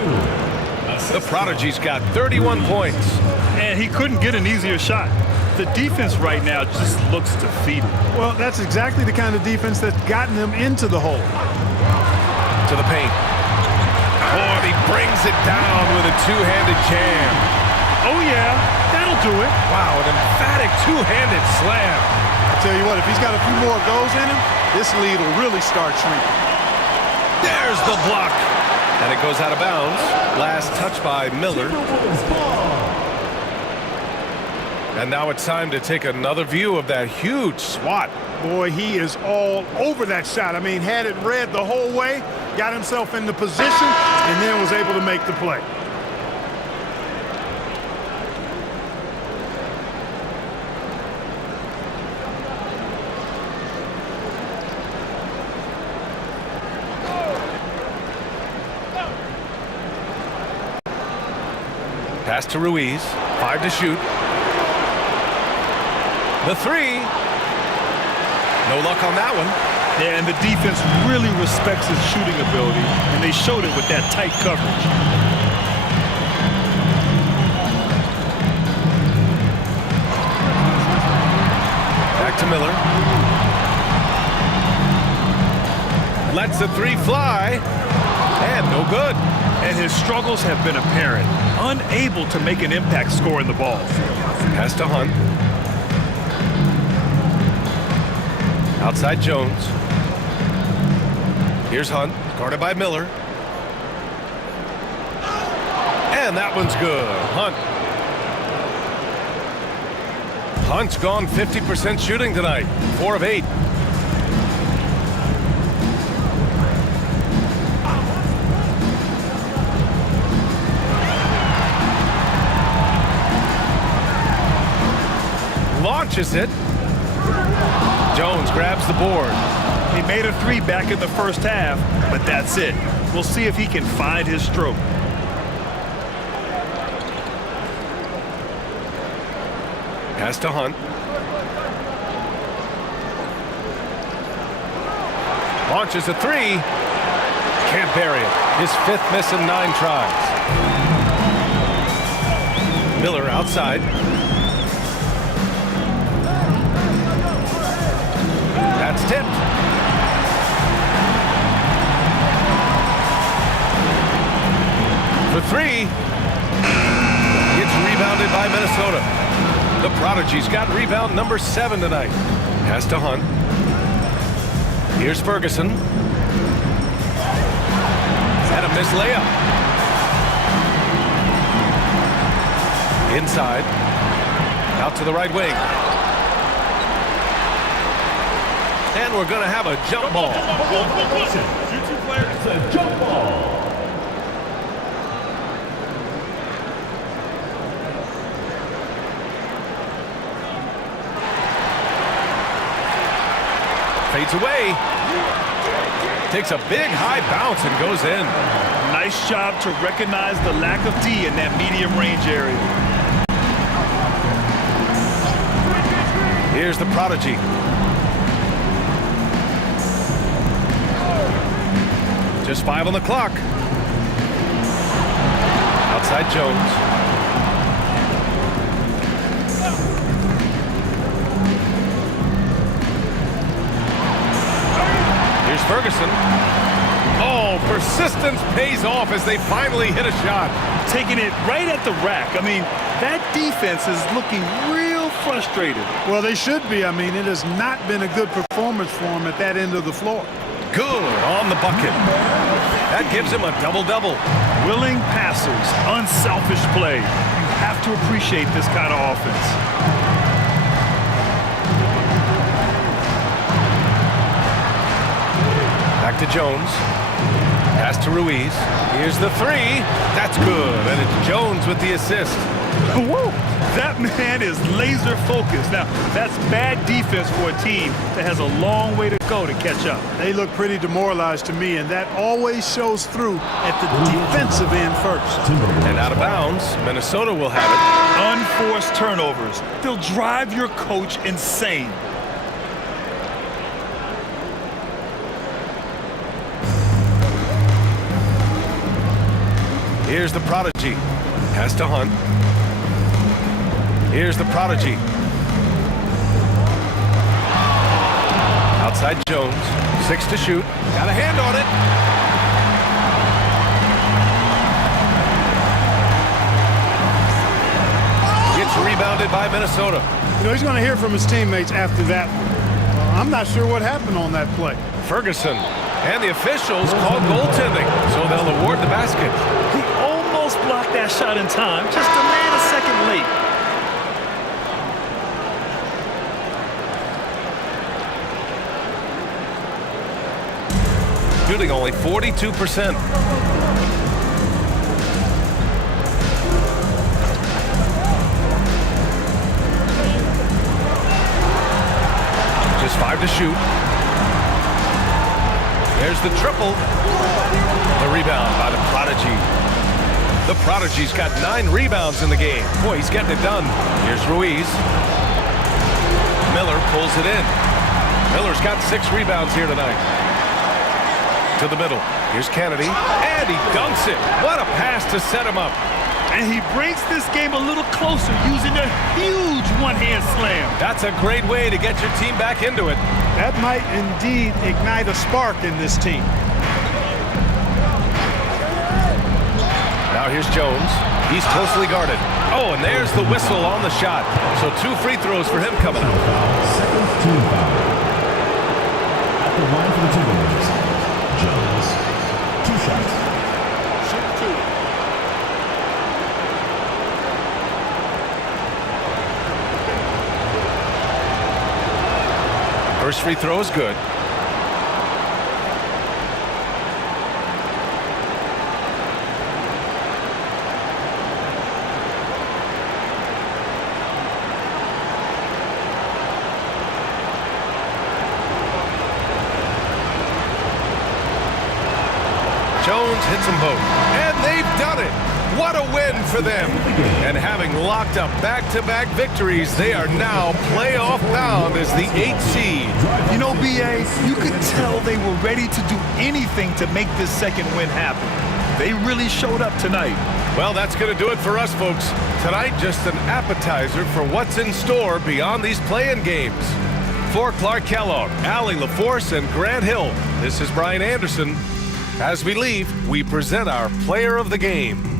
The Prodigy's got 31 points. And he couldn't get an easier shot. The defense right now just looks defeated. Well, that's exactly the kind of defense that's gotten them into the hole. To the paint. Oh, and he brings it down with a two-handed jam. Oh, yeah, that'll do it. Wow, an emphatic two-handed slam. I tell you what, if he's got a few more goals in him, this lead will really start shrinking. There's the block. And it goes out of bounds. Last touch by Miller. And now it's time to take another view of that huge swat. Boy, he is all over that shot. I mean, had it read the whole way, got himself in the position, and then was able to make the play. Pass to Ruiz. 5 to shoot. The three. No luck on that one. Yeah, and the defense really respects his shooting ability, and they showed it with that tight coverage. Back to Miller. Lets the three fly. And no good. And his struggles have been apparent. Unable to make an impact scoring the ball. Pass to Hunt. Outside Jones. Here's Hunt, guarded by Miller. And that one's good. Hunt. Hunt's gone 50% shooting tonight. 4 of 8. Launches it. Jones grabs the board. He made a three back in the first half, but that's it. We'll see if he can find his stroke. Pass to Hunt. Launches a three. Can't bury it. His 5th miss in 9 tries. Miller outside. That's tipped. For 3. It's rebounded by Minnesota. The Prodigy's got rebound number 7 tonight. Pass to Hunt. Here's Ferguson. And a missed layup. Inside. Out to the right wing. And we're going to have a jump ball. It's a jump ball. Fades away. Takes a big high bounce and goes in. Nice job to recognize the lack of D in that medium range area. Here's the Prodigy. Just 5 on the clock. Outside Jones. Here's Ferguson. Oh, persistence pays off as they finally hit a shot. Taking it right at the rack. I mean, that defense is looking real frustrated. Well, they should be. I mean, it has not been a good performance for them at that end of the floor. Good on the bucket. That gives him a double-double. Willing passers, unselfish play. You have to appreciate this kind of offense. Back to Jones. Pass to Ruiz. Here's the three. That's good. And it's Jones with the assist. Whoa, that man is laser focused. Now, that's bad defense for a team that has a long way to go to catch up. They look pretty demoralized to me, and that always shows through at the defensive end first. And out of bounds, Minnesota will have it. Unforced turnovers. They'll drive your coach insane. Here's the prodigy. Pass to Hunt. Here's the prodigy. Outside Jones. 6 to shoot. Got a hand on it. Gets rebounded by Minnesota. You know, he's going to hear from his teammates after that one. I'm not sure what happened on that play. Ferguson and the officials called goaltending, so they'll award the basket. He almost blocked that shot in time, just a man a second late. Shooting only 42%. Just 5 to shoot. There's the triple. The rebound by the prodigy. The prodigy's got 9 rebounds in the game. Boy, he's getting it done. Here's Ruiz. Miller pulls it in. Miller's got 6 rebounds here tonight. To the middle. Here's Kennedy. And he dunks it. What a pass to set him up. And he brings this game a little closer using a huge one-hand slam. That's a great way to get your team back into it. That might indeed ignite a spark in this team. Now here's Jones. He's closely guarded. Oh, and there's the whistle on the shot. So 2 free throws for him coming up. Second team foul. At the line for the Timberwolves, Jones. 2 shots. First free throw is good. Jones hits them both. And they've done it. What a win for them. And having locked up back-to-back victories, they are now playoff bound as the 8th seed. You know, B.A., you could tell they were ready to do anything to make this second win happen. They really showed up tonight. Well, that's going to do it for us, folks. Tonight, just an appetizer for what's in store beyond these play-in games. For Clark Kellogg, Allie LaForce, and Grant Hill, this is Brian Anderson. As we leave, we present our player of the game.